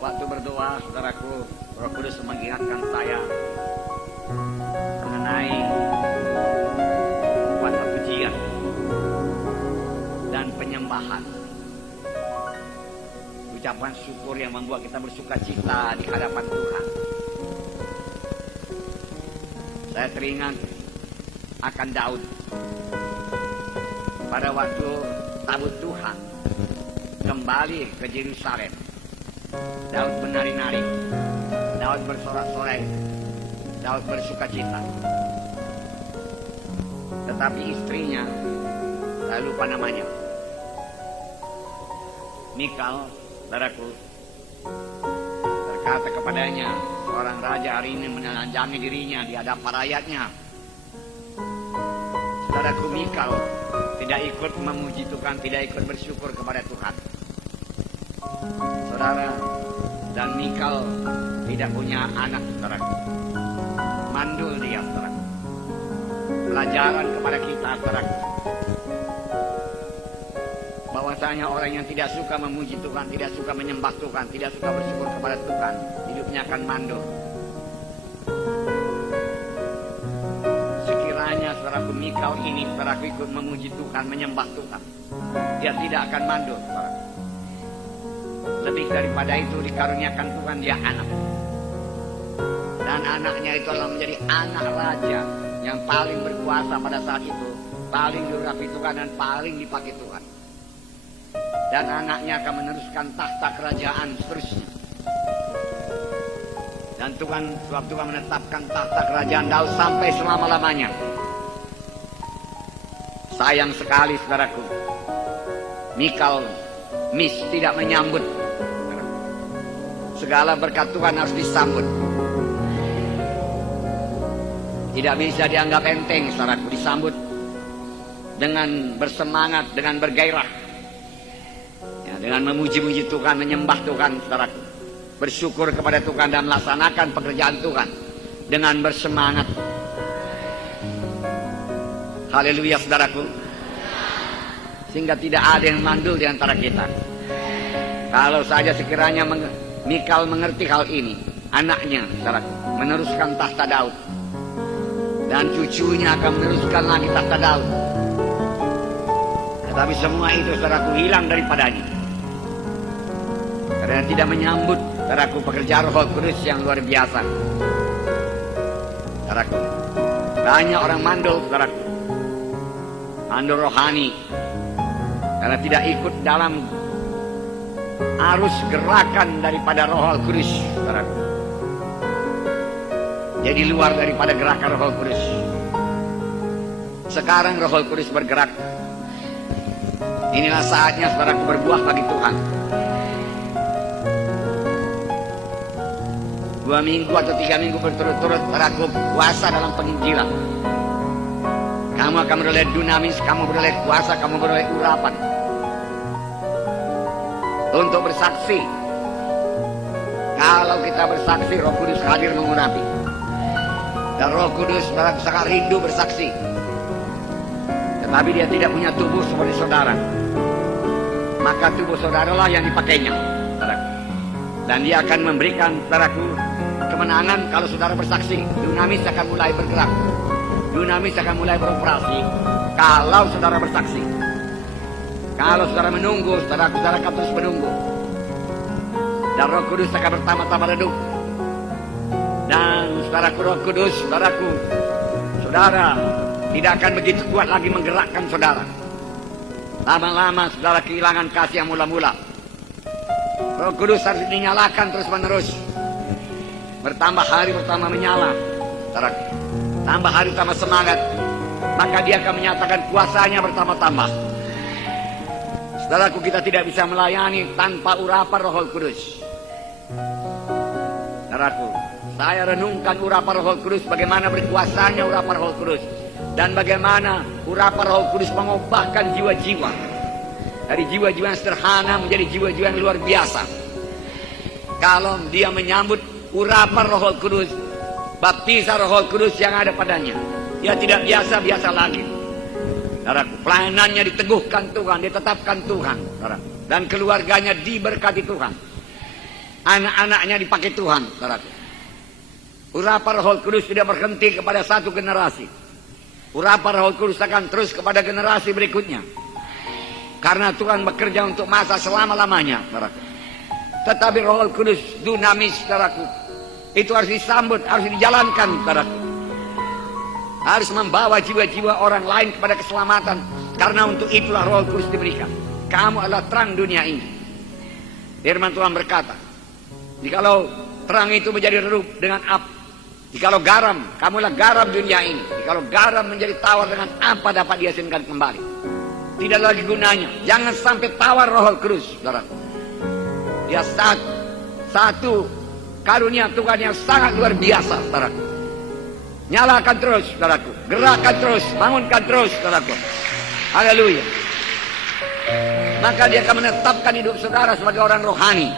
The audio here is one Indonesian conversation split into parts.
Waktu berdoa, saudaraku, Roh Kudus mengingatkan saya mengenai kuasa pujian dan penyembahan. Ucapan syukur yang membuat kita bersuka cita di hadapan Tuhan. Saya teringat akan Daud pada waktu tabut Tuhan kembali ke Yerusalem. Daud menari-nari, Daud bersorak-sorai, Daud bersuka cita. Tetapi istrinya, saya lupa namanya, Mikal, saudaraku, berkata kepadanya, seorang raja hari ini menelanjangi dirinya di hadapan rakyatnya. Saudaraku, Mikal tidak ikut memuji Tuhan, tidak ikut bersyukur kepada Tuhan. Saudara, dan Mikal tidak punya anak, saudaraku. Mandul dia, saudaraku. Pelajaran kepada kita, saudaraku, bahwasanya orang yang tidak suka memuji Tuhan, tidak suka menyembah Tuhan, tidak suka bersyukur kepada Tuhan, hidupnya akan mandul. Sekiranya saudaraku Mikal ini, saudaraku, ikut memuji Tuhan, menyembah Tuhan, dia tidak akan mandul, saudaraku. Lebih daripada itu, dikaruniakan Tuhan dia anak. Dan anaknya itu adalah menjadi anak raja yang paling berkuasa pada saat itu, paling diurapi Tuhan dan paling dipakai Tuhan. Dan anaknya akan meneruskan tahta kerajaan seterusnya. Dan Tuhan, sebab Tuhan menetapkan tahta kerajaan Daud sampai selama-lamanya. Sayang sekali, saudaraku, Mikal tidak menyambut. Segala berkat Tuhan harus disambut. Tidak bisa dianggap enteng, saudaraku, disambut dengan bersemangat, dengan bergairah, ya, dengan memuji-muji Tuhan, menyembah Tuhan, saudaraku, bersyukur kepada Tuhan dan melaksanakan pekerjaan Tuhan dengan bersemangat. Haleluya, saudaraku. Sehingga tidak ada yang mandul di antara kita. Kalau saja sekiranya Mikal mengerti hal ini, anaknya, saudaraku, meneruskan tahta Daud, dan cucunya akan meneruskan lagi tahta Daud. Tetapi semua itu, saudaraku, hilang daripadanya karena tidak menyambut, saudaraku, pekerjaan Roh Kudus yang luar biasa. Saudaraku, banyak orang mandul, saudaraku, mandul rohani, karena tidak ikut dalam arus gerakan daripada Roh Kudus, saudaraku. Jadi luar daripada gerakan Roh Kudus. Sekarang Roh Kudus bergerak. Inilah saatnya, saudaraku, berbuah bagi Tuhan. 2 minggu atau 3 minggu berturut-turut, saudaraku, puasa dalam penginjilan. Kamu akan beroleh dunamis, kamu beroleh kuasa, kamu beroleh urapan untuk bersaksi. Kalau kita bersaksi, Roh Kudus hadir mengurapi. Dan Roh Kudus, saudaraku, sangat rindu bersaksi. Tetapi dia tidak punya tubuh seperti saudara. Maka tubuh saudara lah yang dipakainya, saudaraku. Dan dia akan memberikan, saudaraku, kemenangan kalau saudara bersaksi. Dunamis akan mulai bergerak. Dunamis akan mulai beroperasi kalau saudara bersaksi. Kalau saudara menunggu, saudara akan terus menunggu. Dan Roh Kudus akan bertambah-tambah redup. Dan saudaraku, Roh Kudus, saudara tidak akan begitu kuat lagi menggerakkan saudara. Lama-lama saudara kehilangan kasih yang mula-mula. Roh Kudus harus dinyalakan terus-menerus. Bertambah hari bertambah menyala, saudaraku. Tambah hari tambah semangat. Maka dia akan menyatakan kuasanya bertambah-tambah. Saudaraku, kita tidak bisa melayani tanpa urapan Roh Kudus. Saudaraku, saya renungkan urapan Roh Kudus, bagaimana berkuasanya urapan Roh Kudus, dan bagaimana urapan Roh Kudus mengubahkan jiwa-jiwa dari jiwa-jiwa yang sederhana menjadi jiwa-jiwa yang luar biasa. Kalau dia menyambut urapan Roh Kudus, baptisan Roh Kudus yang ada padanya, dia tidak biasa-biasa lagi. saudaraku. Pelayanannya diteguhkan Tuhan, ditetapkan Tuhan, saudaraku. Dan keluarganya diberkati Tuhan. Anak-anaknya dipakai Tuhan, saudaraku. Urapan Roh Kudus tidak berhenti kepada satu generasi. Urapan Roh Kudus akan terus kepada generasi berikutnya. Karena Tuhan bekerja untuk masa selama-lamanya, saudaraku. Tetapi Roh Kudus dinamis, saudaraku. Itu harus disambut, harus dijalankan, saudaraku. Harus membawa jiwa-jiwa orang lain kepada keselamatan. Karena untuk itulah Roh Kudus diberikan. Kamu adalah terang dunia ini. Firman Tuhan berkata, jikalau terang itu menjadi redup dengan api, jikalau garam, kamulah garam dunia ini. Jikalau garam menjadi tawar, dengan apa dapat diasinkan kembali? Tidak lagi gunanya. Jangan sampai tawar Roh Kudus, saudaraku. Dia satu karunia Tuhan yang sangat luar biasa, saudaraku. Nyalakan terus, saudaraku. Gerakkan terus, bangunkan terus, saudaraku. Haleluya. Maka dia akan menetapkan hidup saudara sebagai orang rohani.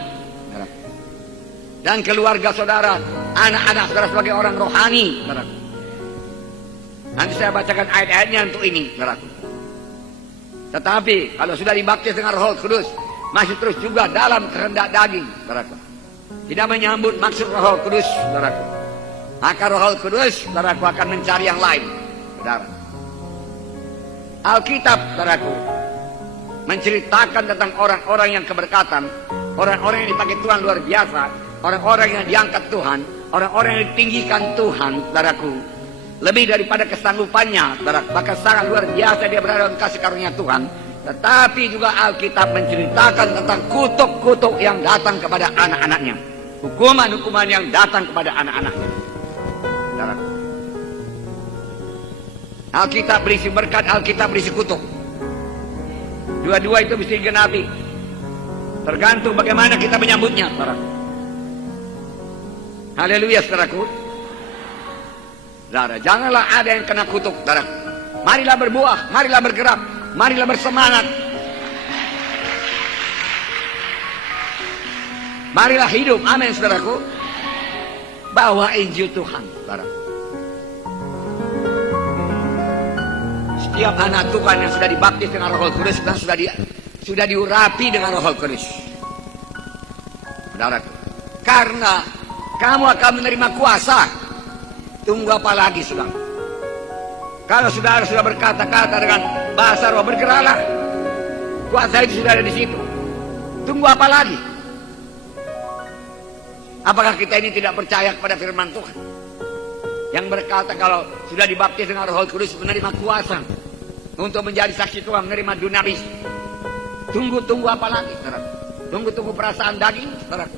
Dan keluarga saudara, anak-anak saudara sebagai orang rohani, saudaraku. Nanti saya bacakan ayat-ayatnya untuk ini, saudaraku. Tetapi kalau sudah dibaptis dengan Roh Kudus, masih terus juga dalam kehendak daging, saudaraku. Tidak menyambut maksud Roh Kudus, saudaraku. Maka Roh Kudus, saudaraku, akan mencari yang lain, saudara. Alkitab, saudaraku, menceritakan tentang orang-orang yang keberkatan, orang-orang yang dipakai Tuhan luar biasa, orang-orang yang diangkat Tuhan, orang-orang yang ditinggikan Tuhan, saudaraku. Lebih daripada kesanggupannya, saudaraku. Maka sangat luar biasa dia berada dalam kasih karunia Tuhan. Tetapi juga Alkitab menceritakan tentang kutuk-kutuk yang datang kepada anak-anaknya. Hukuman-hukuman yang datang kepada anak-anaknya. Saudaraku. Alkitab berisi berkat, Alkitab berisi kutuk. Dua-dua itu mesti digenapi. Tergantung bagaimana kita menyambutnya, saudaraku. Haleluya, saudaraku. Saudara, janganlah ada yang kena kutuk, saudaraku. Marilah berbuah, marilah bergerak, marilah bersemangat. Marilah hidup, amin, saudaraku. Bawa Injil Tuhan, saudaraku. Setiap anak Tuhan yang sudah dibaptis dengan Roh Kudus dan sudah diurapi dengan Roh Kudus, saudaraku. Karena kamu akan menerima kuasa. Tunggu apa lagi, saudara? Kalau saudara sudah berkata-kata dengan bahasa roh, bergeraklah. Kuasa itu sudah ada di situ. Tunggu apa lagi? Apakah kita ini tidak percaya kepada firman Tuhan yang berkata kalau sudah dibaptis dengan Roh Kudus menerima kuasa untuk menjadi saksi Tuhan, menerima dunamis? Tunggu apa lagi, saudara? Tunggu perasaan daging, saudaraku.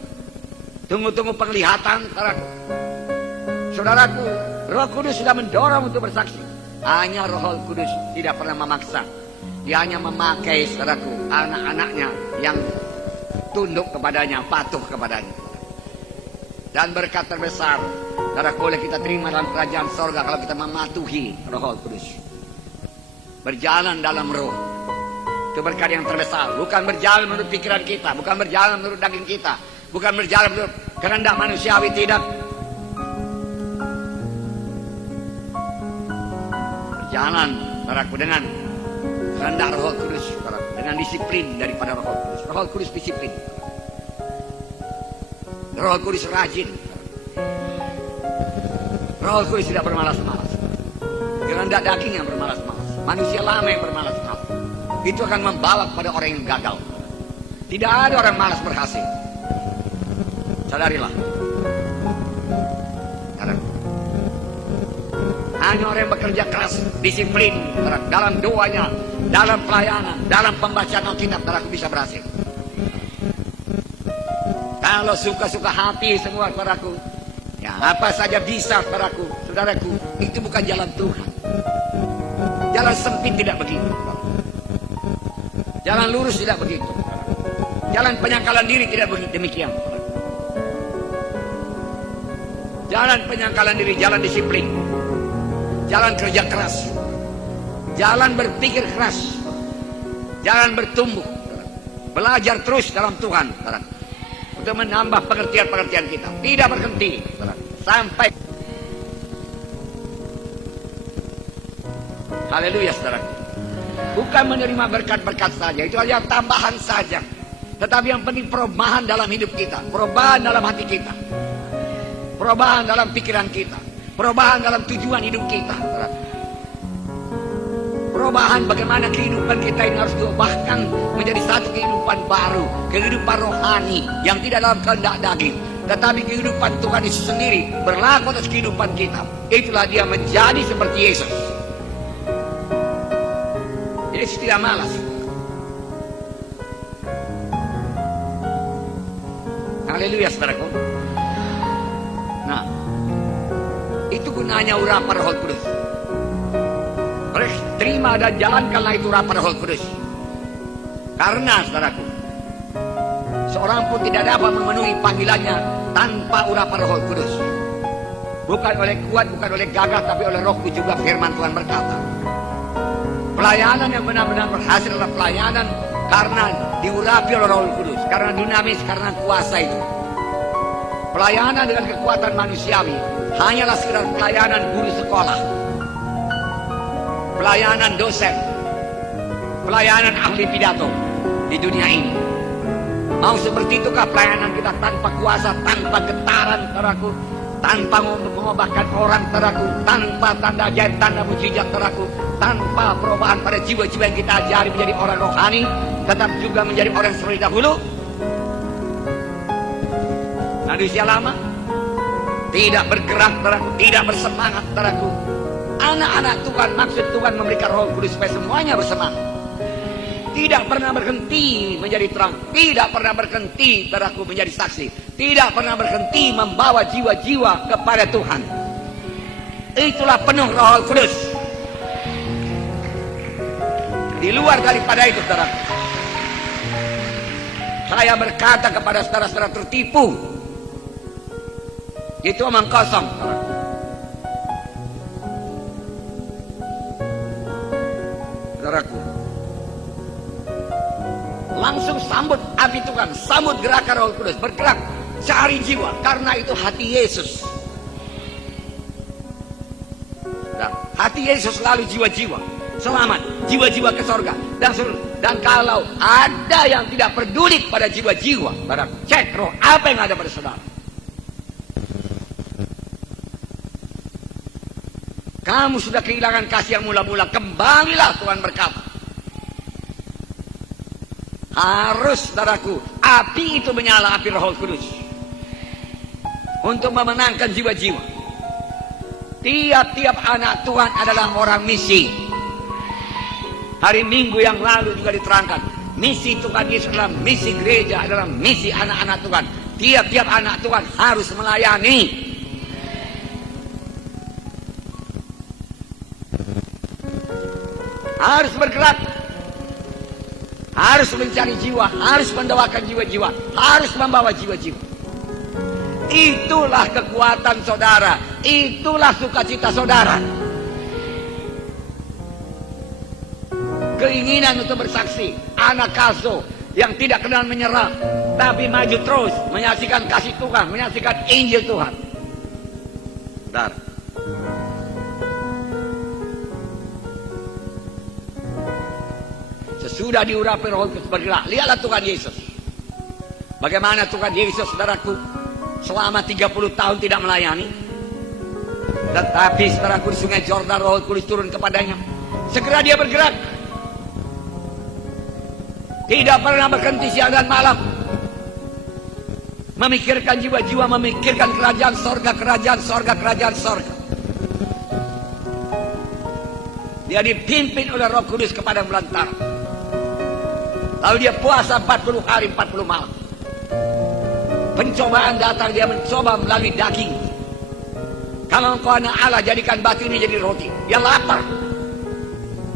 Tunggu penglihatan, saudaraku. Saudaraku, Roh Kudus sudah mendorong untuk bersaksi. Hanya Roh Kudus tidak pernah memaksa. Dia hanya memakai, saudaraku, anak-anaknya yang tunduk kepadanya, patuh kepadanya. Dan berkat terbesar, saudaraku, boleh kita terima dalam kerajaan sorga kalau kita mematuhi Roh Kudus. Berjalan dalam Roh. Itu berkat yang terbesar. Bukan berjalan menurut pikiran kita, bukan berjalan menurut daging kita, bukan berjalan menurut kehendak manusiawi, tidak. Berjalan, saudaraku, dengan kehendak Roh Kudus, saudaraku, dengan disiplin daripada Roh Kudus. Roh Kudus disiplin. Roh Kudus rajin. Roh Kudus tidak bermalas-malas. Kehendak daging yang bermalas-malas. Manusia lama yang bermalas-malas. Itu akan membawa kepada orang yang gagal. Tidak ada orang malas berhasil. Sadarilah. Hanya orang yang bekerja keras, disiplin, dalam doanya, dalam pelayanan, dalam pembacaan Alkitab, saudaraku, bisa berhasil. Kalau suka-suka hati semua, saudaraku, ya apa saja bisa, saudaraku. Saudaraku, itu bukan jalan Tuhan. Jalan sempit tidak begitu. Jalan lurus tidak begitu. Jalan penyangkalan diri tidak begitu, demikian. Jalan penyangkalan diri, jalan disiplin. Jalan kerja keras, jalan berpikir keras, jalan bertumbuh, belajar terus dalam Tuhan, saudara, untuk menambah pengertian-pengertian kita, tidak berhenti, saudara, sampai. Haleluya, saudara. Bukan menerima berkat-berkat saja, itu hanya tambahan saja. Tetapi yang penting perubahan dalam hidup kita, perubahan dalam hati kita, perubahan dalam pikiran kita, perubahan dalam tujuan hidup kita. Perubahan bagaimana kehidupan kita ini harus diubahkan menjadi satu kehidupan baru, kehidupan rohani yang tidak dalam kehendak daging, tetapi kehidupan Tuhan Yesus sendiri berlaku atas kehidupan kita. Itulah dia menjadi seperti Yesus. Yesus tidak malas. Haleluya, saudaraku. Nah, itu gunanya urapan Roh Kudus. Terima dan jalankanlah itu urapan Roh Kudus. Karena, saudaraku, seorang pun tidak dapat memenuhi panggilannya tanpa urapan Roh Kudus. Bukan oleh kuat, bukan oleh gagah, tapi oleh Rohku juga, firman Tuhan berkata. Pelayanan yang benar-benar berhasil adalah pelayanan karena diurapi oleh Roh Kudus, karena dinamis, karena kuasa itu. Pelayanan dengan kekuatan manusiawi hanyalah sekedar pelayanan guru sekolah, pelayanan dosen, pelayanan ahli pidato di dunia ini. Mau seperti itukah pelayanan kita tanpa kuasa, tanpa getaran, saudaraku, tanpa mengubahkan orang, saudaraku, tanpa tanda ajaib, tanda mujizat, saudaraku, tanpa perubahan pada jiwa-jiwa yang kita ajari menjadi orang rohani, tetap juga menjadi orang seperti dahulu. Manusia lama tidak bergerak, saudaraku, tidak bersemangat, saudaraku. Anak-anak Tuhan, maksud Tuhan memberikan Roh Kudus supaya semuanya bersemangat. Tidak pernah berhenti menjadi terang, tidak pernah berhenti, saudaraku, menjadi saksi, tidak pernah berhenti membawa jiwa-jiwa kepada Tuhan. Itulah penuh Roh Kudus. Di luar daripada itu, saudaraku, saya berkata kepada saudara-saudara tertipu, itu omong kosong, saudaraku. Saudaraku, langsung sambut api Tuhan, sambut gerakan Roh Kudus, bergerak, cari jiwa, karena itu hati Yesus. Nah, hati Yesus selalu jiwa-jiwa selamat, jiwa-jiwa ke sorga. Dan kalau ada yang tidak peduli pada jiwa-jiwa, cek roh apa yang ada pada saudara. Kamu sudah kehilangan kasih yang mula-mula, kembalilah, Tuhan berkata. Harus, saudaraku, api itu menyala, api Roh Kudus, untuk memenangkan jiwa-jiwa. Tiap-tiap anak Tuhan adalah orang misi. Hari Minggu yang lalu juga diterangkan, misi Tuhan Yesus adalah misi gereja, adalah misi anak-anak Tuhan. Tiap-tiap anak Tuhan harus melayani. Harus bergerak, harus mencari jiwa, harus mendoakan jiwa-jiwa, harus membawa jiwa-jiwa. Itulah kekuatan saudara, itulah sukacita saudara. Keinginan untuk bersaksi, anak kalso yang tidak kenal menyerah, tapi maju terus, menyaksikan kasih Tuhan, menyaksikan Injil Tuhan. Saudara, sesudah diurapi Roh Kudus bergerak, lihatlah Tuhan Yesus. Bagaimana Tuhan Yesus, saudaraku, selama 30 tahun tidak melayani. Tetapi saudaraku, di sungai Jordan Roh Kudus turun kepadanya. Segera dia bergerak. Tidak pernah berhenti siang dan malam. Memikirkan jiwa-jiwa, memikirkan kerajaan sorga, kerajaan sorga, kerajaan sorga. Dia dipimpin oleh Roh Kudus kepada belantara. Lalu dia puasa 40 hari 40 malam. Pencobaan datang, dia mencoba melalui daging. Kalau engkau anak Allah, jadikan batu ini jadi roti. Dia lapar.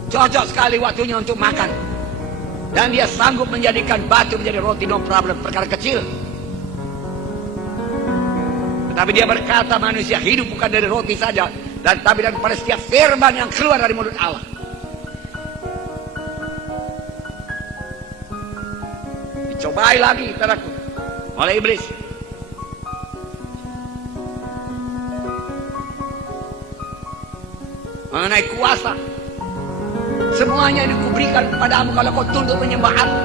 Cocok sekali waktunya untuk makan. Dan dia sanggup menjadikan batu menjadi roti, no problem, perkara kecil. Tetapi dia berkata, manusia hidup bukan dari roti saja, tapi daripada setiap firman yang keluar dari mulut Allah. Dicobai lagi, saudaraku, oleh iblis. Mengenai kuasa, Semuanya ini kuberikan kepadamu kalau kau tunduk menyembah aku.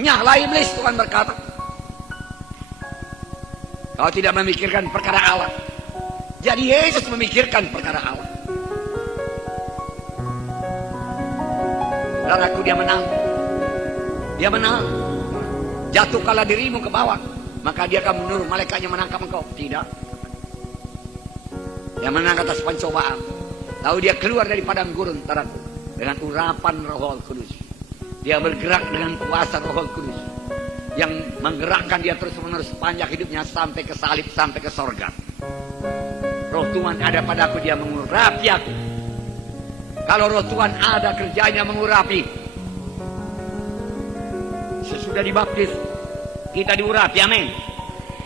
Nyahlah iblis, Tuhan berkata. Kau tidak memikirkan perkara Allah. Jadi Yesus memikirkan perkara Allah. Saudaraku, dia menang. Dia menang. Jatuhkanlah dirimu ke bawah, maka dia akan menyuruh malaikatnya menangkap engkau. Tidak. Dia menang atas pencobaan. Lalu dia keluar dari padang gurun, saudaraku, dengan urapan Roh Kudus. Dia bergerak dengan kuasa Roh Kudus yang menggerakkan dia terus-menerus sepanjang hidupnya sampai ke salib, sampai ke sorga. Roh Tuhan ada padaku, dia mengurapi aku. Kalau Roh Tuhan ada, kerjanya mengurapi. Sesudah dibaptis, kita diurapi, amin.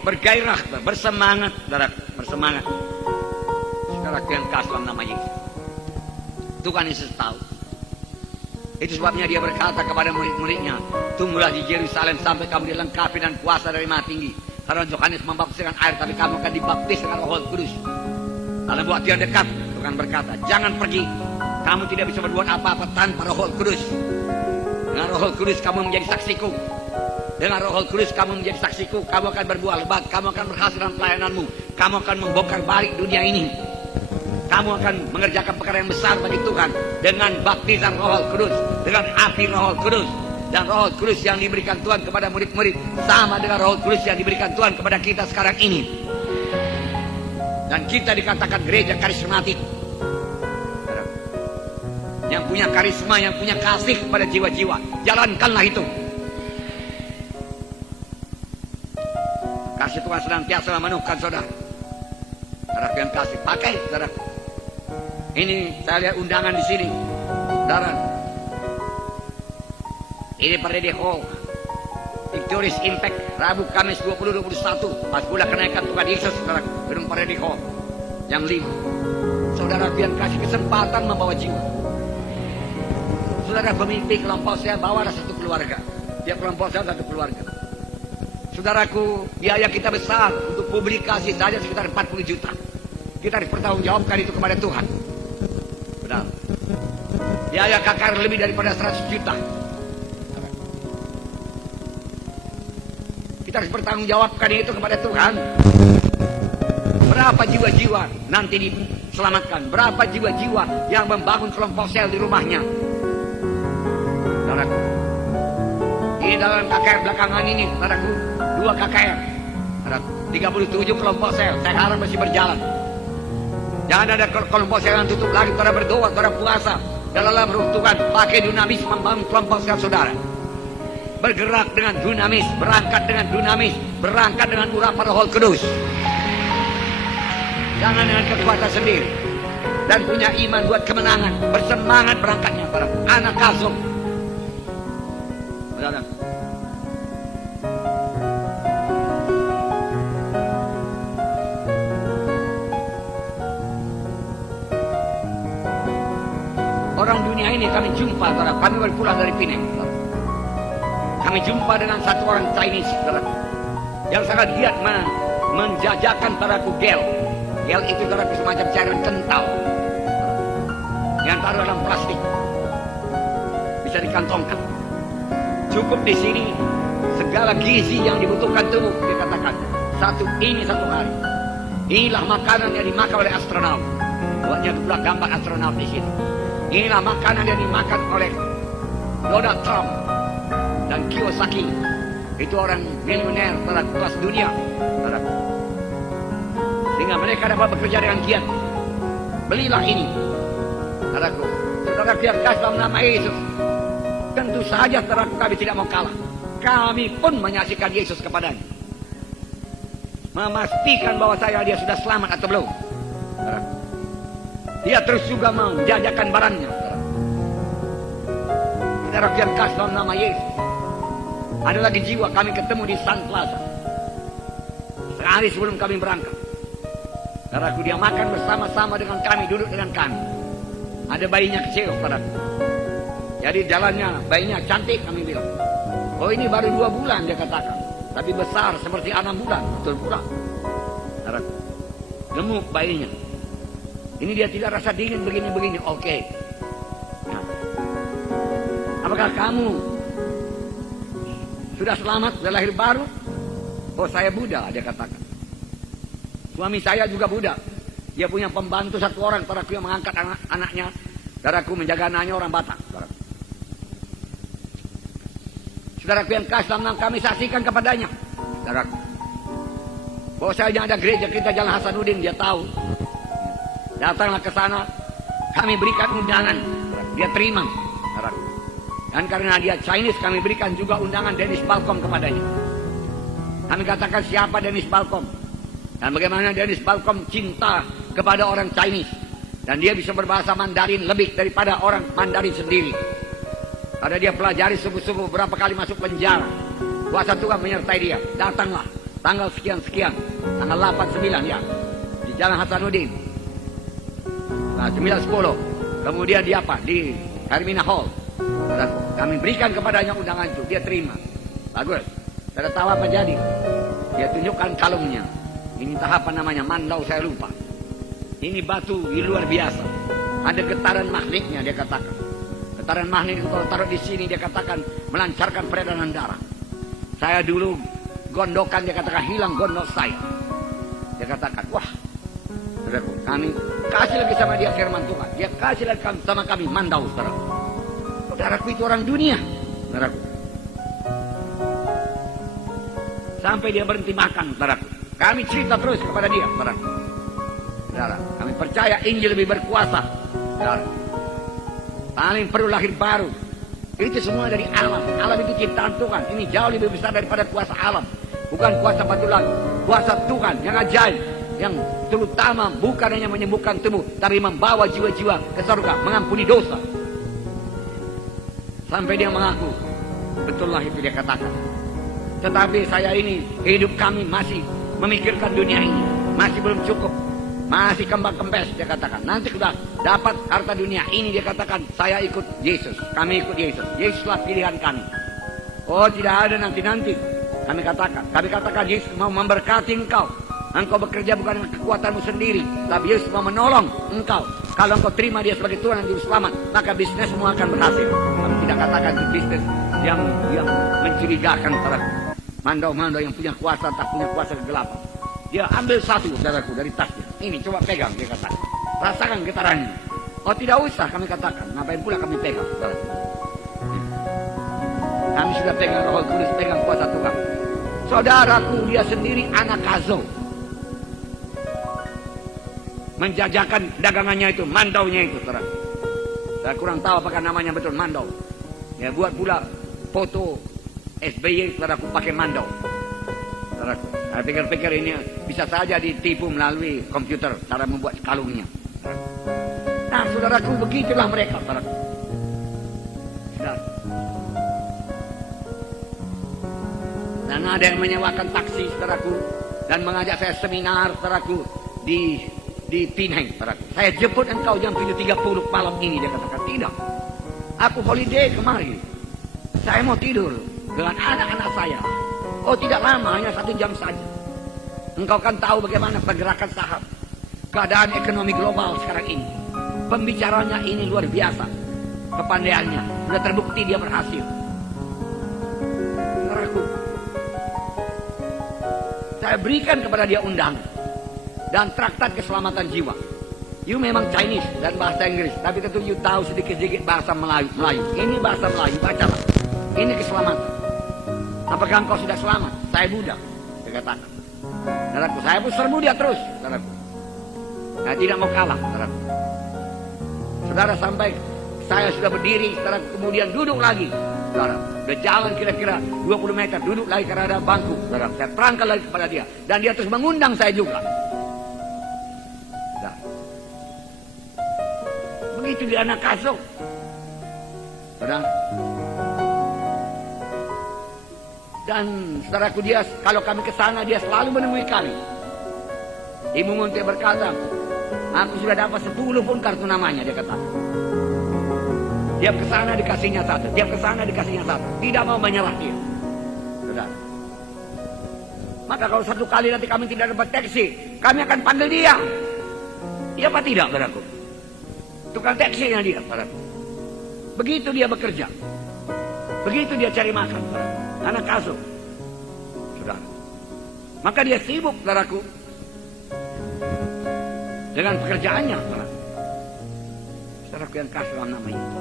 Bergairah, bersemangat, saudara, bersemangat. Saudara yang kasih dalam nama Yesus. Tuhan Yesus tahu. Itu sebabnya dia berkata kepada murid-muridnya, tunggulah di Yerusalem sampai kamu dilengkapi dan kuasa dari Maha Tinggi. Karena Yohanes membaptis dengan air, tapi kamu akan dibaptis dengan Roh Kudus. Dalam waktu yang dekat, Tuhan berkata, jangan pergi. Kamu tidak bisa berbuat apa-apa tanpa Roh Kudus. Dengan Roh Kudus kamu menjadi saksiku. Dengan Roh Kudus kamu menjadi saksiku. Kamu akan berbuah lebat. Kamu akan berhasil dalam pelayananmu. Kamu akan membongkar balik dunia ini. Kamu akan mengerjakan perkara yang besar bagi Tuhan dengan baptisan Roh Kudus, dengan api Roh Kudus. Dan Roh Kudus yang diberikan Tuhan kepada murid-murid sama dengan Roh Kudus yang diberikan Tuhan kepada kita sekarang ini. Dan kita dikatakan gereja karismatik, yang punya karisma, yang punya kasih kepada jiwa-jiwa. Jalankanlah itu. Kasih Tuhan senantiasa memenuhkan saudara. Saudara yang kasih, pakai saudara. Ini saya lihat undangan di sini, saudara. Ini Parade Hall, Victorious Impact, Rabu Kamis 20-21, pas bulan kenaikan Tuhan Yesus, saudara. Gedung Parade Hall yang 5. Saudara yang kasih kesempatan membawa jiwa. Saudara pemimpin kelompok saya, bawalah satu keluarga. Dia kelompok saya satu keluarga. Saudaraku, biaya kita besar untuk publikasi saja sekitar 40 juta. Kita harus bertanggungjawabkan itu kepada Tuhan. Benar. Biaya KKR lebih daripada 100 juta. Kita harus bertanggungjawabkan itu kepada Tuhan. Berapa jiwa-jiwa nanti diselamatkan? Berapa jiwa-jiwa yang membangun kelompok sel di rumahnya? Saudaraku, ini dalam KKR belakangan ini, saudaraku, 2 KKR, saudaraku, 37 kelompok sel. Saya harap masih berjalan. Jangan ada kelompok sel yang tutup lagi. Saudara berdoa, saudara puasa dalam Roh Tuhan, pakai dinamis membangun kelompok sel saudara. Bergerak dengan dinamis, berangkat dengan dinamis, berangkat dengan urapan Roh Kudus. Jangan dengan kekuatan sendiri. Dan punya iman buat kemenangan, bersemangat berangkatnya para anak kasum. Saudara, orang dunia ini kami jumpa, saudara. Kami baru pulang dari Penang, saudara. Kami jumpa dengan satu orang Chinese, saudara, yang sangat giat menjajakan saudaraku gel. Gel itu saudaraku semacam cairan kental, yang taruh dalam plastik, bisa dikantongkan. Cukup di sini segala gizi yang dibutuhkan tubuh, dikatakan ini satu hari. Inilah makanan yang dimakan oleh astronaut. Buatnya pula gambar astronaut di sini. Inilah makanan yang dimakan oleh Donald Trump dan Kiyosaki. Itu orang miliuner pada kelas dunia, saudara. Sehingga mereka dapat bekerja dengan giat. Belilah ini, saudaraku. Saudara yang kasih dalam nama Yesus. Tentu saja saudaraku, kami tidak mau kalah. Kami pun menyaksikan Yesus kepadanya. Memastikan bahwa dia sudah selamat atau belum, saudaraku. Dia terus juga mau menjajakan barangnya, saudara yang kasih dalam nama Yesus. Ada lagi jiwa kami ketemu di Sun Plaza sehari sebelum kami berangkat. Saudaraku, dia makan bersama-sama dengan kami, duduk dengan kami. Ada bayinya kecil, saudaraku. Jadi jalannya, bayinya cantik, kami bilang. Oh, ini baru 2 bulan, dia katakan. Tapi besar seperti 6 bulan, betul pula. Saudaraku, gemuk bayinya. Ini dia tidak rasa dingin begini-begini. Oke. Nah, apakah kamu sudah selamat, sudah lahir baru? Oh, saya Buddha, dia katakan. Suami saya juga Buddha. Dia punya pembantu satu orang, saudaraku, yang mengangkat anaknya. Saudaraku, menjaga anaknya orang Batak. Saudaraku yang kasih, kami saksikan kepadanya. Saudaraku, bahwasanya ada gereja kita Jalan Hasanuddin, dia tahu. Datanglah ke sana, kami berikan undangan. Dia terima. Saudaraku. Dan karena dia Chinese, kami berikan juga undangan Dennis Balcom kepadanya. Kami katakan siapa Dennis Balcom, dan bagaimana Dennis Balcom cinta kepada orang Chinese, dan dia bisa berbahasa Mandarin lebih daripada orang Mandarin sendiri. Karena dia pelajari subuh-subuh, berapa kali masuk penjara. Kuasa Tuhan menyertai dia. Datanglah tanggal sekian-sekian, tanggal 8-9 ya, di Jalan Hasanuddin. Nah, 9-10. Kemudian dia apa? Di Hermina Hall. Kami berikan kepadanya undangan itu, dia terima. Bagus. Tidak tahu apa jadi. Dia tunjukkan kalungnya. Ini tahapan namanya mandau, saya lupa. Ini batu luar biasa. Ada getaran magnetnya, dia katakan. Getaran magnet kalau taruh di sini, dia katakan melancarkan peredaran darah. Saya dulu gondokan, dia katakan hilang gondok saya. Dia katakan, wah, saudaraku, kami kasih lagi sama dia firman Tuhan. Dia kasih lagi sama kami mandau, saudaraku. Saudaraku itu orang dunia, saudaraku. Sampai dia berhenti makan, saudaraku. Kami cerita terus kepada dia, saudaraku. Saudara, kami percaya Injil lebih berkuasa. Saudara, paling perlu lahir baru. Itu semua dari alam. Alam itu ciptaan Tuhan. Ini jauh lebih besar daripada kuasa alam. Bukan kuasa batu lagi. Kuasa Tuhan yang ajaib. Yang terutama bukan hanya menyembuhkan tubuh, tapi membawa jiwa-jiwa ke surga, mengampuni dosa. Sampai dia mengaku, betullah itu dia katakan. Tetapi saya ini, hidup kami masih memikirkan dunia ini. Masih belum cukup. Masih kembang kempes, dia katakan. Nanti sudah dapat harta dunia ini, dia katakan, saya ikut Yesus. Kami ikut Yesus. Yesuslah pilihan kami. Oh, tidak ada nanti-nanti. Kami katakan Yesus mau memberkati engkau. Engkau bekerja bukan dengan kekuatanmu sendiri, tapi Yesus mau menolong engkau. Kalau engkau terima dia sebagai Tuhan dan Juru Selamat, maka bisnis semua akan berhasil. Kami tidak katakan itu bisnis yang mencurigakan, saudaraku. Mandau-mandau yang punya kuasa, tak punya kuasa kegelapan. Dia ambil satu, saudaraku, dari tasnya. Ini coba pegang, dia katakan. Rasakan getarannya. Oh, tidak usah, kami katakan. Ngapain pula kami pegang, saudaraku. Kami sudah pegang Roh Kudus, pegang kuasa Tuhan. Saudaraku, dia sendiri anak Kazo. Menjajakan dagangannya itu, mandaunya itu, saudara. Saya kurang tahu apakah namanya betul mandau. Ya, buat pula foto SBY, saudaraku, pakai mandau. Saudaraku, saya pikir-pikir ini bisa saja ditipu melalui komputer cara membuat kalungnya. Nah, saudaraku, begitulah mereka, saudaraku. Saudara. Dan ada yang menyewakan taksi, saudaraku, dan mengajak saya seminar, saudaraku, di Pinang, saudaraku. Saya jemput engkau jam 7.30 malam ini, dia katakan. Tidak, aku holiday kemari. Saya mau tidur dengan anak-anak saya. Oh, tidak lama, hanya 1 jam saja. Engkau kan tahu bagaimana pergerakan saham, keadaan ekonomi global sekarang ini. Pembicaranya ini luar biasa. Kepandaiannya sudah terbukti, dia berhasil. Saudaraku, saya berikan kepada dia undangan dan traktat keselamatan jiwa. You memang Chinese dan bahasa Inggris, tapi tentu you tahu sedikit-sedikit bahasa Melayu. Ini bahasa Melayu, bacalah. Ini keselamatan. Apakah engkau sudah selamat? Saya Buddha, dia katakan. Saudaraku, saya pun serbu dia terus, saudaraku. Saya tidak mau kalah, saudaraku. Saudara, sampai saya sudah berdiri, saudaraku, kemudian duduk lagi, saudara. Berjalan kira-kira 20 meter, duduk lagi karena ada bangku, saudara. Saya terangkan lagi kepada dia, dan dia terus mengundang saya juga. Saudara. Begitu dia anak kasuk, saudara. Dan saudaraku, dia kalau kami ke sana, dia selalu menemui kami. Ibu Munte berkata, aku sudah dapat 10 pun kartu namanya, dia kata. Tiap ke sana dikasihnya satu, tiap ke sana dikasihnya satu. Tidak mau menyerah dia. Saudara. Maka kalau satu kali nanti kami tidak dapat taksi, kami akan panggil dia. Iya apa tidak, saudaraku? Tukang taksinya dia, saudaraku. Begitu dia bekerja, begitu dia cari makan, saudaraku. Anak asuh, saudara. Maka dia sibuk, saudaraku, dengan pekerjaannya, saudaraku. Saudaraku yang kasih dalam nama itu.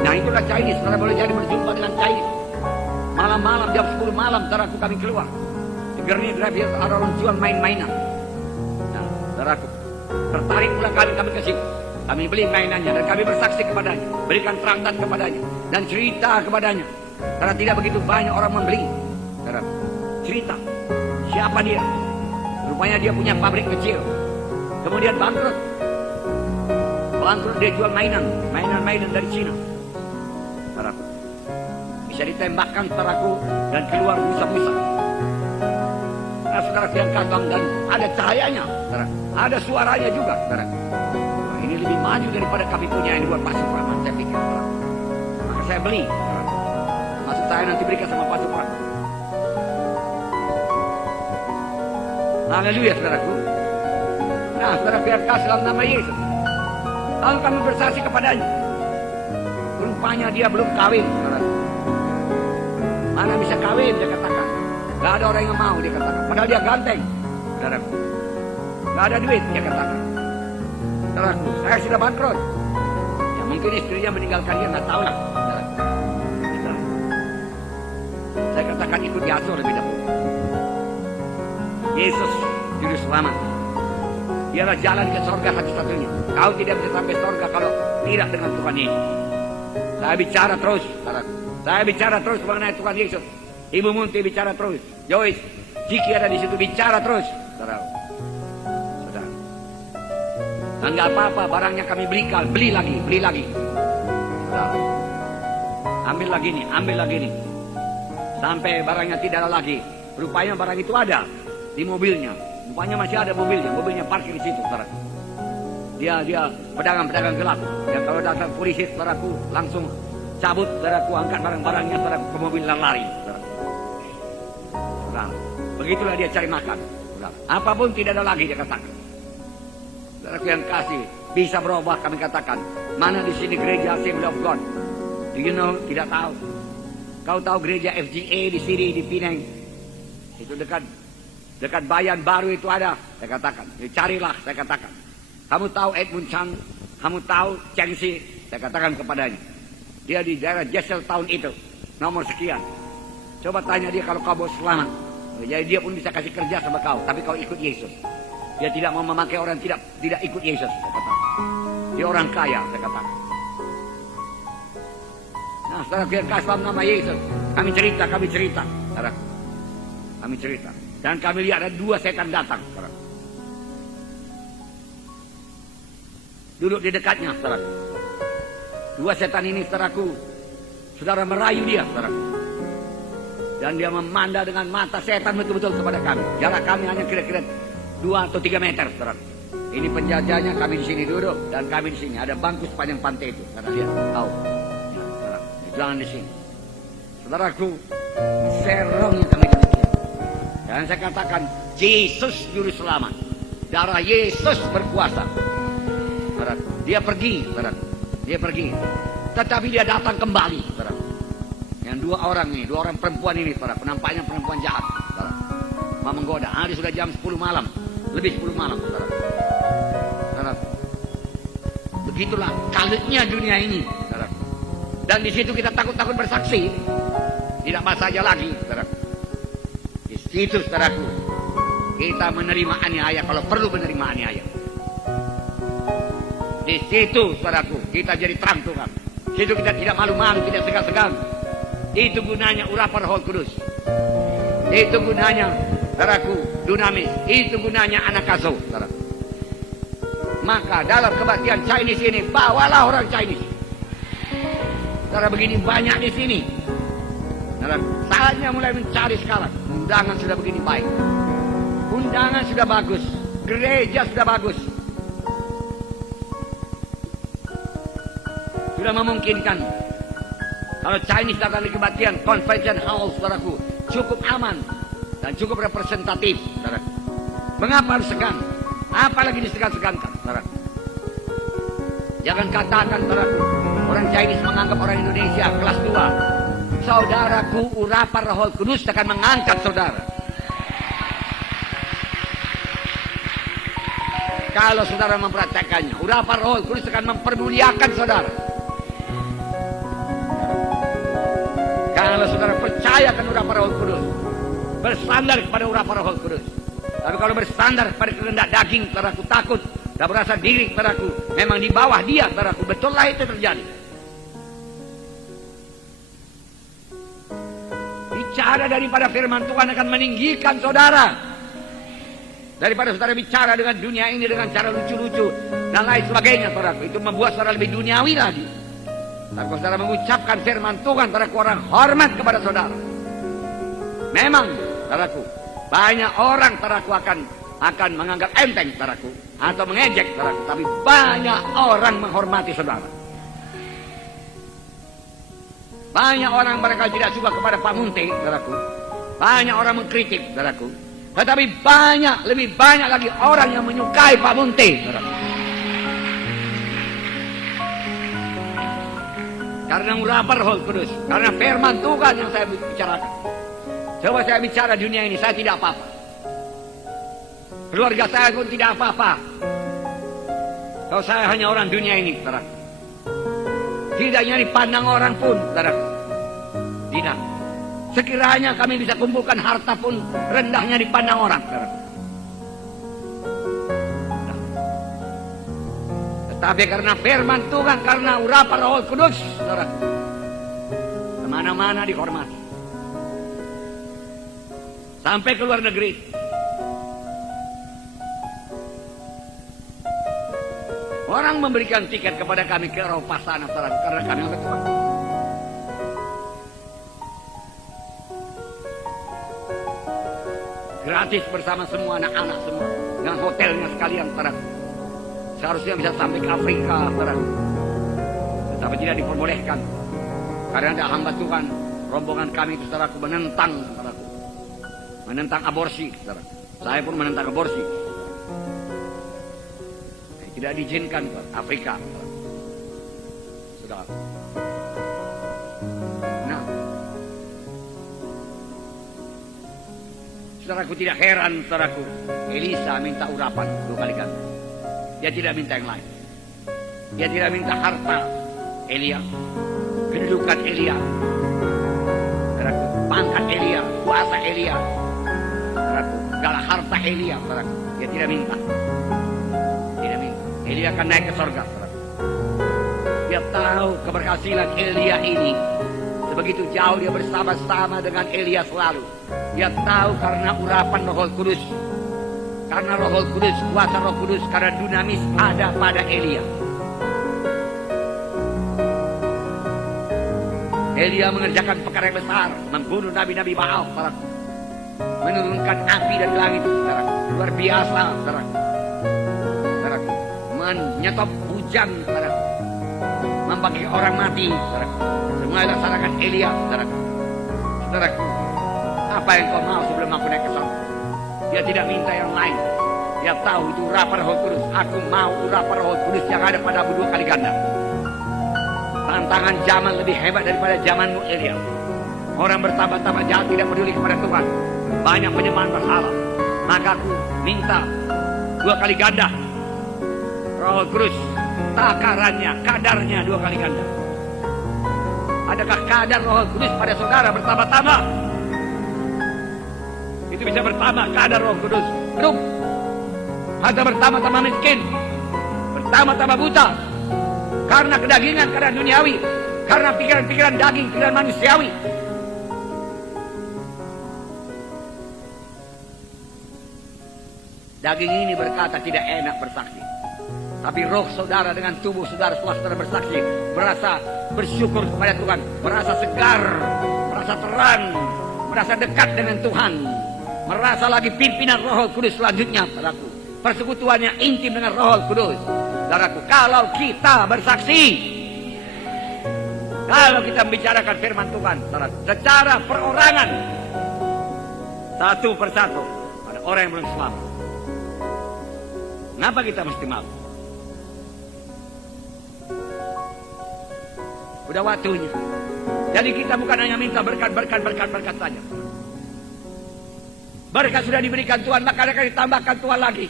Nah itulah Chinese, saudara boleh jadi berjumpa dengan Chinese. Malam-malam jam 10 malam, saudaraku kami keluar. Gerni drive ada orang jual main-mainan. Nah, saudaraku, tertarik pula kami ke situ. Kami beli mainannya dan kami bersaksi kepadanya, berikan traktat kepadanya dan cerita kepadanya. Karena tidak begitu banyak orang membeli. Saudaraku, cerita siapa dia. Rupanya dia punya pabrik kecil. Kemudian bangkrut. Bangkrut, dia jual mainan dari Cina. Saudaraku, bisa ditembakkan, saudaraku, dan keluar busa-busa. Nah, saudara yang kagam dan ada cahayanya, saudara. Ada suaranya juga, saudara. Nah, ini lebih maju daripada kami punya yang buat Pak Supraman, saya pikir, saudara. Maka saya beli, saudara. Maksud saya nanti berikan sama Pak Supraman. Haleluya, saudaraku. Nah, saudara biar kasih dalam nama Yesus. Lalu kami bersaksi kepadanya. Rupanya dia belum kawin, saudara. Mana bisa kawin, dia katakan. Gak ada orang yang mau, dia katakan. Padahal dia ganteng, saudaraku. Gak ada duit, dia katakan. Saudaraku, saya sudah bangkrut. Ya mungkin istrinya meninggalkan dia, gak tahu lah, saudaraku. Saya katakan ikut Yesus lebih dahulu. Yesus juru selamat. Dialah jalan ke surga satu-satunya. Kau tidak bisa sampai surga kalau tidak dengan Tuhan Yesus. Saya bicara terus, saudaraku. Saya bicara terus mengenai Tuhan Yesus. Ibu Munti bicara terus. Joyce, Jiki ada di situ bicara terus, saudara. Saudara. Dan nggak apa-apa, barangnya kami beli lagi. Saudara. Ambil lagi nih. Sampai barangnya tidak ada lagi. Rupanya barang itu ada di mobilnya. Rupanya masih ada mobilnya parkir di situ, saudara. Dia pedagang gelap. Dan kalau datang polisi, saudaraku, langsung cabut, saudaraku, angkat barang-barangnya, saudaraku, ke mobil dan lari, saudara. Begitulah dia cari makan. Apapun tidak ada lagi, dia katakan. Saudaraku yang kasih, bisa berubah, kami katakan. Mana di sini gereja Assembly of God? Do you know? Tidak tahu. Kau tahu gereja FGA di sini di Pinang? Itu dekat Bayan Baru itu ada. Saya katakan. Carilah, saya katakan. Kamu tahu Edmund Chang? Kamu tahu Cheng Si? Saya katakan kepadanya. Dia di daerah Jessel Town itu. Nomor sekian. Coba tanya dia kalau kau mau selamat. Jadi dia pun bisa kasih kerja sama kau. Tapi kau ikut Yesus. Dia tidak mau memakai orang tidak ikut Yesus. Saya katakan. Dia orang kaya. Saya katakan. Nah, saudara biar kasih dalam nama Yesus. Kami cerita. Saudara. Kami cerita. Dan kami lihat ada 2 setan datang. Saudara. Duduk di dekatnya. Saudara. 2 setan ini, saudaraku. Saudara merayu dia, saudaraku. Dan dia memandang dengan mata setan betul-betul kepada kami. Jarak kami hanya kira-kira 2 atau 3 meter, saudara. Ini penjajahnya, kami di sini duduk dan kami di sini. Ada bangku sepanjang pantai itu, saudara lihat. Tahu? Ya, saudara. Jangan di sini. Saudaraku, serongnya kami demikian. Dan saya katakan, Yesus juru selamat. Darah Yesus berkuasa. Saudara. Dia pergi, saudara. Dia pergi. Tetapi dia datang kembali, saudara. Yang 2 orang ini, 2 orang perempuan ini, saudara. Penampaknya perempuan jahat, saudara. Mau menggoda. Hari sudah jam 10 malam. Lebih 10 malam, saudara. Saudara. Begitulah kalutnya dunia ini, saudara. Dan di situ kita takut-takut bersaksi. Tidak masalah saja lagi, saudara. Di situ, saudaraku, kita menerima aniaya kalau perlu menerima aniaya. Di situ, saudaraku, kita jadi terang Tuhan. Di situ kita tidak malu-malu, tidak segan-segan. Itu gunanya urapan Roh Kudus. Itu gunanya, saudaraku, dunamis. Itu gunanya anak asuh, saudaraku. Maka dalam kebaktian Chinese ini, bawalah orang Chinese. Saudara, begini banyak di sini. Saudaraku, saatnya mulai mencari sekarang. Undangan sudah begini baik. Undangan sudah bagus. Gereja sudah bagus. Sudah memungkinkan. Kalau Chinese datang di kebaktian, convention hall, saudaraku, cukup aman. dan cukup representatif, saudara. Mengapa harus segan? Apalagi disegan-segankan, saudara? Jangan katakan, saudara, orang Chinese menganggap orang Indonesia kelas 2. Saudaraku, urapan Roh Kudus akan mengangkat saudara. Kalau saudara mempraktekannya, urapan Roh Kudus akan mempermuliakan saudara. Kalau saudara percaya akan urapan Roh Kudus, bersandar kepada urapan Roh Kudus. Tapi kalau bersandar pada kehendak daging, saudaraku takut dan merasa diri, saudaraku memang di bawah dia, saudaraku, betullah itu terjadi. Bicara daripada firman Tuhan akan meninggikan saudara. Daripada saudara bicara dengan dunia ini dengan cara lucu-lucu dan lain sebagainya, saudaraku, itu membuat saudara lebih duniawi lagi. Tapi kalau saudara mengucapkan firman Tuhan, saudaraku, orang hormat kepada saudara. Memang, saudaraku, banyak orang, saudaraku, akan menganggap enteng, saudaraku, atau mengejek, saudaraku. Tapi banyak orang menghormati saudara. Banyak orang mereka tidak suka kepada Pak Munte, saudaraku. Banyak orang mengkritik, saudaraku. Tetapi lebih banyak lagi orang yang menyukai Pak Munte, saudaraku. Karena urapan Roh Kudus, karena firman Tuhan yang saya bicarakan. Coba saya bicara dunia ini, saya tidak apa-apa. Keluarga saya pun tidak apa-apa. Kalau saya hanya orang dunia ini, saudara. Tidaknya dipandang orang pun, saudara. Tidak. Sekiranya kami bisa kumpulkan harta pun, rendahnya dipandang orang, saudara. Nah. Tetapi karena firman Tuhan, karena urapan Roh Kudus, saudara, kemana-mana dihormati. Sampai ke luar negeri. Orang memberikan tiket kepada kami ke Eropa sana, karena kami oleh Tuhan. Gratis bersama semua anak-anak semua. Dengan hotelnya sekalian, saudara. Seharusnya bisa sampai ke Afrika, saudara. Tetapi tidak diperbolehkan. Karena ada hamba Tuhan. Rombongan kami itu, saudaraku, menentang, saudaraku. Menentang aborsi, saudara. Saya pun menentang aborsi. Tidak diizinkan ke Afrika, saudara. Nah, saudaraku, tidak heran, saudaraku, Elisa minta urapan 2 kali ganda. Dia tidak minta yang lain. Dia tidak minta harta Elia, kedudukan Elia, saudaraku, pangkat Elia, kuasa Elia, saudaraku, segala harta Elia, saudaraku. Dia tidak minta. Elia akan naik ke surga, saudara. Dia tahu keberhasilan Elia ini. Sebegitu jauh dia bersama-sama dengan Elia selalu. Dia tahu karena urapan Roh Kudus. Karena Roh Kudus, kuasa Roh Kudus, karena dunamis ada pada Elia. Elia mengerjakan perkara yang besar, membunuh nabi-nabi Baal, saudara. Menurunkan api dari langit, saudara. Luar biasa, saudara. Menyetop hujan, saudara. Membagi orang mati, saudara. Semua dilaksanakan Elia, saudara. Saudaraku, apa yang kau mau sebelum aku naik ke surga? Dia tidak minta yang lain. Dia tahu itu urapan Roh Kudus. Aku mau urapan Roh Kudus yang ada padamu 2 kali ganda. Tantangan zaman lebih hebat daripada zamanmu, Elia. Orang bertambah-tambah jahat, tidak peduli kepada Tuhan. Banyak penyembahan berhala. Maka aku minta 2 kali ganda Roh Kudus, takarannya, kadarnya 2 kali ganda. Adakah kadar Roh Kudus pada saudara bertambah-tambah? Itu bisa bertambah kadar Roh Kudus. Belum. Atau bertambah-tambah miskin, bertambah-tambah buta, karena kedagingan, karena duniawi, karena pikiran-pikiran daging, pikiran manusiawi. Daging ini berkata tidak enak bersaksi. Tapi roh saudara dengan tubuh saudara setelah saudara bersaksi, merasa bersyukur kepada Tuhan, merasa segar, merasa terang, merasa dekat dengan Tuhan, merasa lagi pimpinan Roh Kudus selanjutnya, saudaraku. Persekutuannya intim dengan Roh Kudus, saudaraku. Kalau kita bersaksi, kalau kita membicarakan firman Tuhan, saudaraku, secara perorangan, satu persatu pada orang yang belum selamat. Kenapa kita mesti malu? Udah waktunya. Jadi kita bukan hanya minta berkat saja. Berkat sudah diberikan Tuhan, maka akan ditambahkan Tuhan lagi.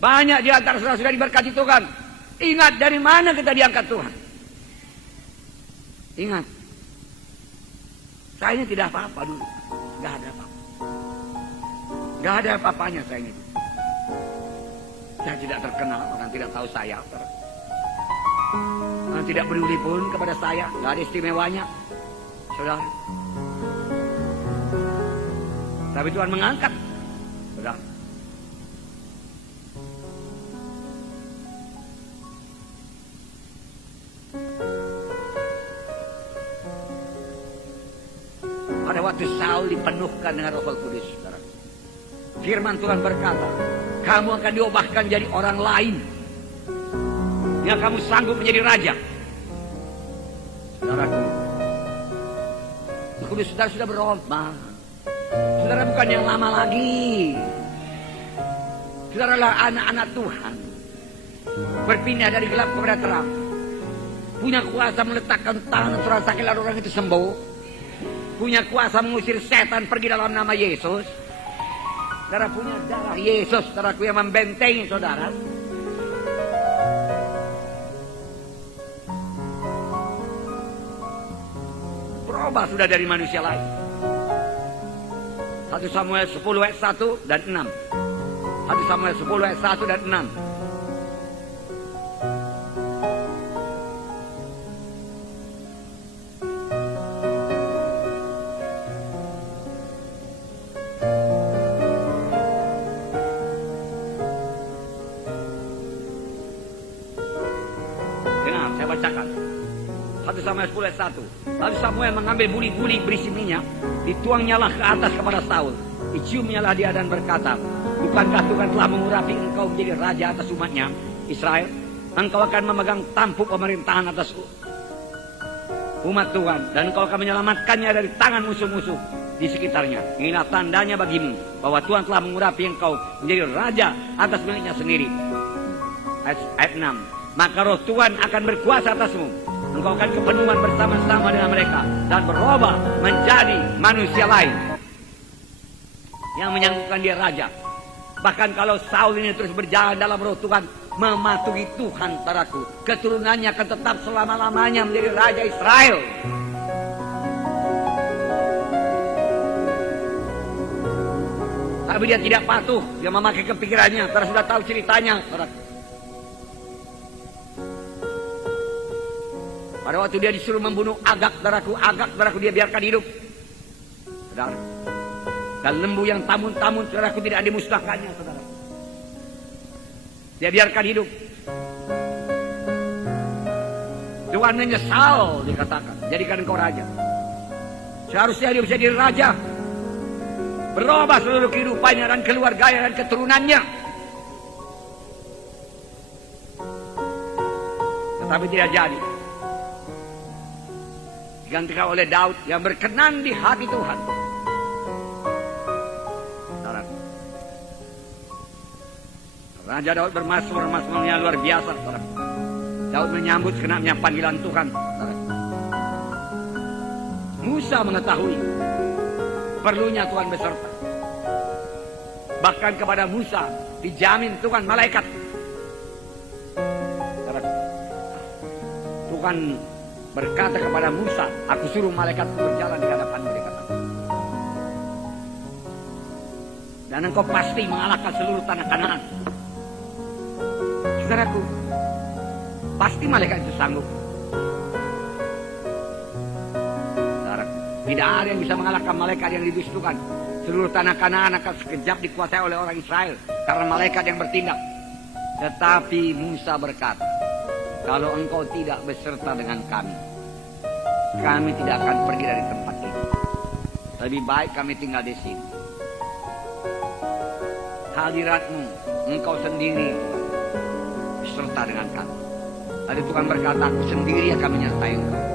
Banyak di antara saudara sudah diberkati Tuhan. Ingat dari mana kita diangkat Tuhan. Ingat. Saya ini tidak apa-apa dulu. Gak ada apa-apa. Gak ada apa-apanya saya ini. Saya tidak terkenal, orang tidak tahu saya. Orang tidak peduli pun kepada saya. Gak ada istimewanya. Saudara. Tapi Tuhan mengangkat. Saudara. Pada waktu Saul dipenuhkan dengan Roh Kudus, saudara. Firman Tuhan berkata, kamu akan diubahkan jadi orang lain. Yang kamu sanggup menjadi raja. Saudaraku, Roh Kudus saudara sudah berubah. Saudara bukan yang lama lagi. Saudara adalah anak-anak Tuhan. Berpindah dari gelap kepada terang. Punya kuasa meletakkan tangan seorang sakit lalu orang itu sembuh. Punya kuasa mengusir setan pergi dalam nama Yesus. Saudara punya darah Yesus, saudaraku, yang membentengi saudara. Berubah sudah dari manusia lain. 1 Samuel 10 ayat 1 dan 6. 1 Samuel 10 ayat 1 dan 6. Dengar, saya bacakan. 1 Samuel 10 ayat 1. Lalu Samuel mengambil buli-buli berisi minyak, dituangnya ke atas kepada Saul. Diciumnyalah dia dan berkata, bukankah Tuhan telah mengurapi engkau menjadi raja atas umatnya, Israel? Engkau akan memegang tampuk pemerintahan atas umat Tuhan, dan engkau akan menyelamatkannya dari tangan musuh-musuh di sekitarnya. Inilah tandanya bagimu bahwa Tuhan telah mengurapi engkau menjadi raja atas miliknya sendiri. Ayat 6. Maka roh Tuhan akan berkuasa atasmu. Engkau akan kepenuhan bersama-sama dengan mereka dan berubah menjadi manusia lain yang menyanggukan dia raja. Bahkan kalau Saul ini terus berjalan dalam roh Tuhan, mematuhi Tuhan, saudaraku, keturunannya akan tetap selama-lamanya menjadi raja Israel. Tapi dia tidak patuh, dia memakai kepikirannya. Saudara sudah tahu ceritanya, saudaraku. Pada waktu dia disuruh membunuh Agag, saudaraku, dia biarkan hidup. Saudara. Dan lembu yang tamun-tamun, saudaraku, tidak dimusnahkannya, saudara. Dia biarkan hidup. Tuhan menyesal, dikatakan, jadikan engkau raja. Seharusnya dia bisa jadi raja. Berubah seluruh kehidupannya dan keluarganya dan keturunannya. Tetapi tidak jadi. Digantikan oleh Daud yang berkenan di hati Tuhan. Raja Daud bermasmur-masmurnya luar biasa. Daud menyambut segenapnya panggilan Tuhan. Musa mengetahui perlunya Tuhan beserta. Bahkan kepada Musa dijamin Tuhan malaikat. Tuhan berkata kepada Musa, aku suruh malaikatku berjalan di hadapanmu, dia kata. Dan engkau pasti mengalahkan seluruh tanah Kanaan. Saudaraku, pasti malaikat itu sanggup. Saudaraku, tidak ada yang bisa mengalahkan malaikat yang didustukan. Seluruh tanah Kanaan akan sekejap dikuasai oleh orang Israel karena malaikat yang bertindak. Tetapi Musa berkata, kalau engkau tidak beserta dengan kami tidak akan pergi dari tempat ini. Lebih baik kami tinggal di sini. Hadiratmu, engkau sendiri beserta dengan kami. Lalu Tuhan berkata, aku sendiri akan menyertai engkau.